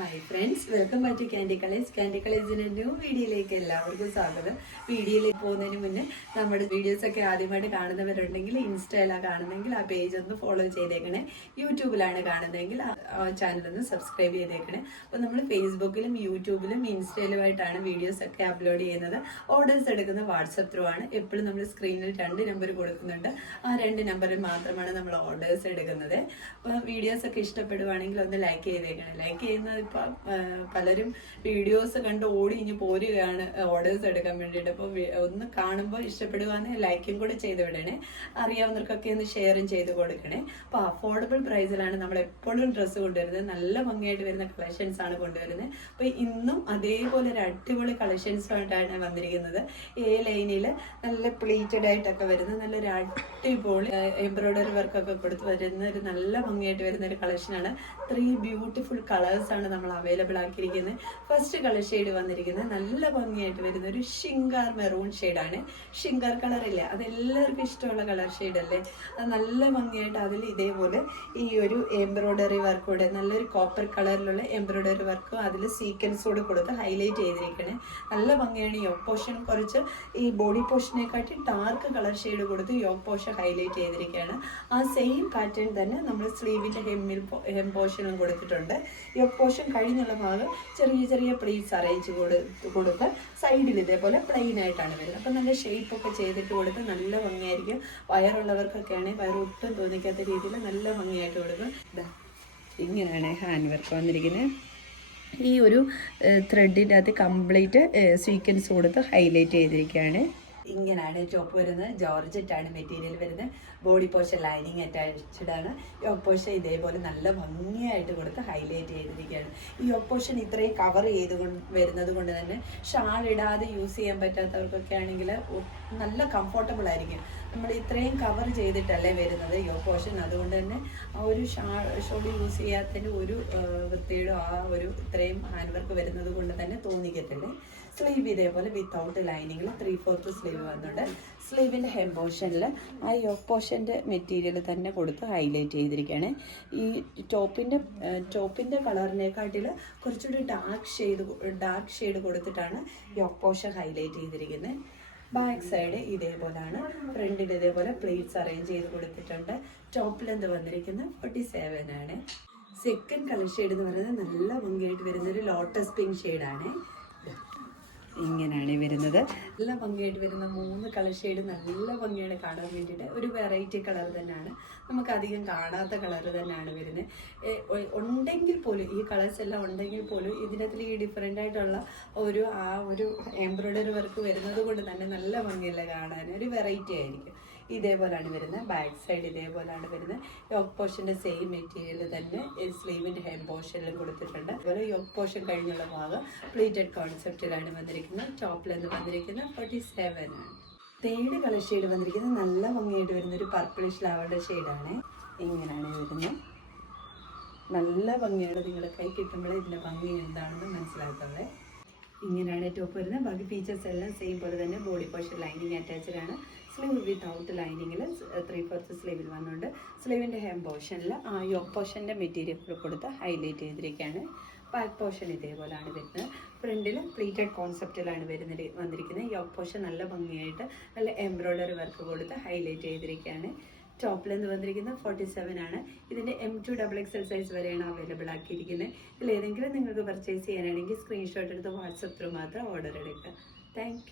Hi friends welcome back to Candy Colours Candy കളേഴ്സിന്റെ new വീഡിയോയിലേക്ക് എല്ലാവർക്കും സ്വാഗതം. വീഡിയോയിലേക്ക് പോകുന്നതിന് മുന്നേ നമ്മുടെ വീഡിയോസൊക്കെ ആദ്യമായിട്ട് കാണുന്നവരുണ്ടെങ്കിൽ ഇൻസ്റ്റയിലാണ് കാണുന്നതെങ്കിൽ ആ പേജ് ഒന്ന് ഫോളോ ചെയ്തേക്കണേ. യൂട്യൂബിലാണ് കാണുന്നതെങ്കിൽ ആ ചാനലൊന്ന് സബ്സ്ക്രൈബ് ചെയ്തേക്കണേ. അപ്പോൾ നമ്മൾ ഫേസ്ബുക്കിലും യൂട്യൂബിലും ഇൻസ്റ്റയിലുമായിട്ടാണ് വീഡിയോസൊക്കെ അപ്ലോഡ് ചെയ്യുന്നത്. ഓർഡേഴ്സ് എടുക്കുന്ന വാട്സപ്പ് ത്രൂ ആണ്. എപ്പോഴും നമ്മൾ സ്ക്രീനിൽ രണ്ട് നമ്പർ കൊടുക്കുന്നുണ്ട്. ആ രണ്ട് നമ്പറിൽ മാത്രമാണ് നമ്മൾ ഓർഡേഴ്സ് എടുക്കുന്നത്. അപ്പോൾ വീഡിയോസൊക്കെ ഇഷ്ടപ്പെടുവാണെങ്കിൽ ഒന്ന് ലൈക്ക് ചെയ്തേക്കണം. ലൈക്ക് ചെയ്യുന്നത് പലരും വീഡിയോസ് കണ്ട് ഓടി ഇനി പോരുകയാണ് ഓർഡേഴ്സ് എടുക്കാൻ വേണ്ടിയിട്ട്. അപ്പോൾ ഒന്ന് കാണുമ്പോൾ ഇഷ്ടപ്പെടുവാന്ന് ലൈക്കും കൂടെ ചെയ്ത് വിടണേ അറിയാവുന്നവർക്കൊക്കെ ഒന്ന് ഷെയറും ചെയ്ത് കൊടുക്കണേ. അപ്പോൾ അഫോർഡബിൾ പ്രൈസിലാണ് നമ്മൾ എപ്പോഴും ഡ്രസ്സ് കൊണ്ടുവരുന്നത്. നല്ല ഭംഗിയായിട്ട് വരുന്ന കളക്ഷൻസ് ആണ് കൊണ്ടുവരുന്നത്. അപ്പോൾ ഇന്നും അതേപോലെ ഒരു അടിപൊളി കളക്ഷൻസുമായിട്ടാണ് വന്നിരിക്കുന്നത്. എ ലൈനിൽ നല്ല പ്ലീറ്റഡ് ആയിട്ടൊക്കെ വരുന്ന നല്ലൊരു അടിപൊളി എംബ്രോയ്ഡറി വർക്കൊക്കെ കൊടുത്ത് വരുന്ന ഒരു നല്ല ഭംഗിയായിട്ട് വരുന്ന ഒരു കളക്ഷനാണ് ത്രീ ബ്യൂട്ടിഫുൾ കളേഴ്സാണ് ആണ് നമ്മൾ അവൈലബിൾ ആക്കിയിരിക്കുന്നത് ഫസ്റ്റ് കളർ ഷെയ്ഡ് വന്നിരിക്കുന്നത് നല്ല ഭംഗിയായിട്ട് വരുന്ന ഒരു ഷിങ്കാർ മെറൂൺ ഷെയ്ഡാണ് കളർ ഇല്ല. അത് എല്ലാവർക്കും ഇഷ്ടമുള്ള കളർ ഷെയ്ഡ് അല്ലേ? അത് നല്ല ഭംഗിയായിട്ട് അതിൽ ഇതേപോലെ ഈ ഒരു എംബ്രോയ്ഡറി വർക്കോടെ നല്ലൊരു കോപ്പർ കളറിലുള്ള എംബ്രോയ്ഡറി വർക്കും അതിൽ സീക്വൻസോട് കൊടുത്ത് ഹൈലൈറ്റ് ചെയ്തിരിക്കണേ നല്ല ഭംഗിയാണ് യോക്ക് പോർഷൻ കുറച്ച് ഈ ബോഡി പോർഷനെക്കാട്ടി ഡാർക്ക് കളർ ഷെയ്ഡ് കൊടുത്ത് യോക്ക് പോർഷൻ ഹൈലൈറ്റ് ചെയ്തിരിക്കുകയാണ് ആ സെയിം പാറ്റേൺ തന്നെ നമ്മൾ സ്ലീവിന്റെ ഹെമ്മിൽ ഹെം പോർഷനും കൊടുത്തിട്ടുണ്ട്. യോക്ക് പോർഷൻ കഴിഞ്ഞുള്ള ഭാഗം ചെറിയ ചെറിയ പ്ലീറ്റ്സ് അറേഞ്ച് കൊടുത്ത് കൊടുത്ത് സൈഡിൽ ഇതേപോലെ പ്ലെയിൻ ആയിട്ടാണ് വരുന്നത്. അപ്പം നല്ല ഷേപ്പ് ഒക്കെ ചെയ്തിട്ട് കൊടുത്ത് നല്ല ഭംഗിയായിരിക്കും. വയറുള്ളവർക്കൊക്കെ ആണെങ്കിൽ വയറ് ഒട്ടും തോന്നിക്കാത്ത രീതിയിൽ നല്ല ഭംഗിയായിട്ട് കൊടുക്കും. ഇങ്ങനെയാണ് ഹാൻഡ് വർക്ക് വന്നിരിക്കുന്നത് ഈ ഒരു ത്രെഡിന്റെ അകത്ത് കംപ്ലീറ്റ് സീക്വൻസ് കൊടുത്ത് ഹൈലൈറ്റ് ചെയ്തിരിക്കുകയാണ്. ഇങ്ങനെയാണ് ടോപ്പ് വരുന്നത്. ജോർജറ്റ് ആണ് മെറ്റീരിയൽ വരുന്നത്. ബോഡി പോഷൻ ലൈനിങ് അറ്റാച്ച്ഡാണ് യോക്ക് പോർഷൻ ഇതേപോലെ നല്ല ഭംഗിയായിട്ട് കൊടുത്ത് ഹൈലൈറ്റ് ചെയ്തിരിക്കുകയാണ്. ഈ യോക്ക് പോർഷൻ ഇത്രയും കവർ ചെയ്ത് വരുന്നത് കൊണ്ട് തന്നെ ഷാൾ ഇടാതെ യൂസ് ചെയ്യാൻ പറ്റാത്തവർക്കൊക്കെ ആണെങ്കിൽ നല്ല കംഫർട്ടബിൾ ആയിരിക്കും. നമ്മൾ ഇത്രയും കവർ ചെയ്തിട്ടല്ലേ വരുന്നത് യോ പോഷൻ. അതുകൊണ്ട് തന്നെ ആ ഒരു ഷോൾ യൂസ് ചെയ്യാത്തതിന്റെ ഒരു വൃത്തിയുടെ ആ ഒരു ഇത്രയും ഹാൻഡ് വർക്ക് വരുന്നത് കൊണ്ട് തന്നെ തോന്നിക്കത്തില്ല? സ്ലീവ് ഇതേപോലെ വിത്തൗട്ട് ലൈനിങ്ങിൽ ത്രീ ഫോർത്ത് സ്ലീവ് വന്നിട്ട് സ്ലീവിന്റെ ഹെം പോർഷനിൽ ആ യോക്ക് പോർഷന്റെ മെറ്റീരിയൽ തന്നെ കൊടുത്ത് ഹൈലൈറ്റ് ചെയ്തിരിക്കുകയാണ്. ഈ ടോപ്പിന്റെ ടോപ്പിന്റെ കളറിനെക്കാട്ടിൽ കുറച്ചുകൂടി ഡാർക്ക് ഷെയ്ഡ് ഡാർക്ക് ഷെയ്ഡ് കൊടുത്തിട്ടാണ് യോക്ക് പോർഷൻ ഹൈലൈറ്റ് ചെയ്തിരിക്കുന്നത്. ബാക്ക് സൈഡ് ഇതേപോലാണ് ഫ്രണ്ടിൽ ഇതേപോലെ പ്ലേറ്റ്സ് അറേഞ്ച് ചെയ്ത് കൊടുത്തിട്ടുണ്ട്. ടോപ്പ് ലെന്ത് വന്നിരിക്കുന്നത് ഫോർട്ടി സെവൻ ആണ്. സെക്കൻഡ് കളർ ഷെയ്ഡ് എന്ന് പറയുന്നത് നല്ല ഭംഗിയായിട്ട് വരുന്നൊരു ലോട്ടസ് പിങ്ക് ഷെയ്ഡാണ് ഇങ്ങനെയാണ് വരുന്നത്. നല്ല ഭംഗിയായിട്ട് വരുന്ന മൂന്ന് കളർ ഷെയ്ഡ് നല്ല ഭംഗിയാണ് കാണാൻ വേണ്ടിയിട്ട്. ഒരു വെറൈറ്റി കളർ തന്നെയാണ്. നമുക്ക് അധികം കാണാത്ത കളർ തന്നെയാണ് വരുന്നത്. ഉണ്ടെങ്കിൽ പോലും ഈ കളേഴ്സ് എല്ലാം ഉണ്ടെങ്കിൽ പോലും ഇതിനകത്തിൽ ഈ ഡിഫറെന്റ് ആയിട്ടുള്ള ഒരു ആ ഒരു എംബ്രോയ്ഡറി വർക്ക് വരുന്നത് കൊണ്ട് തന്നെ നല്ല ഭംഗിയല്ല കാണാൻ. ഒരു വെറൈറ്റി ആയിരിക്കും. ഇതേപോലാണ് വരുന്നത്. ബാക്ക് സൈഡ് ഇതേപോലാണ് വരുന്നത്. യോക്ക് പോർഷന്റെ സെയിം മെറ്റീരിയൽ തന്നെ സ്ലീവിന്റെ ഹെം പോർഷനിലും കൊടുത്തിട്ടുണ്ട്. അതുപോലെ യോക്ക് പോർഷൻ കഴിഞ്ഞുള്ള ഭാഗം പ്ലീറ്റഡ് കോൺസെപ്റ്റിലാണ് വന്നിരിക്കുന്നത്. ടോപ്പിലെന്ന് വന്നിരിക്കുന്നത് forty seven third colour shade വന്നിരിക്കുന്നത് നല്ല ഭംഗിയായിട്ട് വരുന്ന ഒരു പർപ്പിളിഷ് ലാവണ്ടർ ഷെയ്ഡാണ് ഇങ്ങനെയാണ് വരുന്നത്. നല്ല ഭംഗിയാണ് നിങ്ങളുടെ കൈ കിട്ടുമ്പോഴേ ഇതിന്റെ ഭംഗി എന്താണെന്ന് മനസ്സിലാക്കുന്നത് ഇങ്ങനെയാണ് ടോപ്പ് വരുന്നത്. ബാക്കി ഫീച്ചേഴ്സ് എല്ലാം സെയിം പോലെ തന്നെ ബോഡി പോഷൻ ലൈനിങ് അറ്റാച്ച്ഡ് ആണ്. സ്ലീവ് വിതൗട്ട് ലൈനിങ്ങിൽ ത്രീ ഫോർത്ത് സ്ലീവിൽ വന്നുകൊണ്ട് സ്ലീവിന്റെ ഹെം പോർഷനിൽ ആ യോക്ക് പോർഷന്റെ മെറ്റീരിയൽ കൊടുത്ത് ഹൈലൈറ്റ് ചെയ്തിരിക്കുകയാണ്. ബാക്ക് പോർഷൻ ഇതേപോലെയാണ് വരുന്നത്. ഫ്രണ്ടിൽ പ്ലീറ്റഡ് കോൺസെപ്റ്റിലാണ് വരുന്നത് വന്നിരിക്കുന്നത്. യോക്ക് പോർഷൻ നല്ല ഭംഗിയായിട്ട് നല്ല എംബ്രോയ്ഡറി വർക്ക് കൊടുത്ത് ഹൈലൈറ്റ് ചെയ്തിരിക്കുകയാണ്. ടോപ്പ് ലെന്ത് വന്നിരിക്കുന്നത് ഫോർട്ടി സെവൻ ആണ് ഇതിന്റെ M to double XL size വരെയാണ് അവൈലബിൾ ആക്കിയിരിക്കുന്നത്. ഇതിൽ ഏതെങ്കിലും നിങ്ങൾക്ക് പർച്ചേസ് ചെയ്യാനാണെങ്കിൽ സ്ക്രീൻഷോട്ട് എടുത്ത് വാട്സപ്പ് ത്രൂ മാത്രം ഓർഡർ എടുക്കുക. താങ്ക്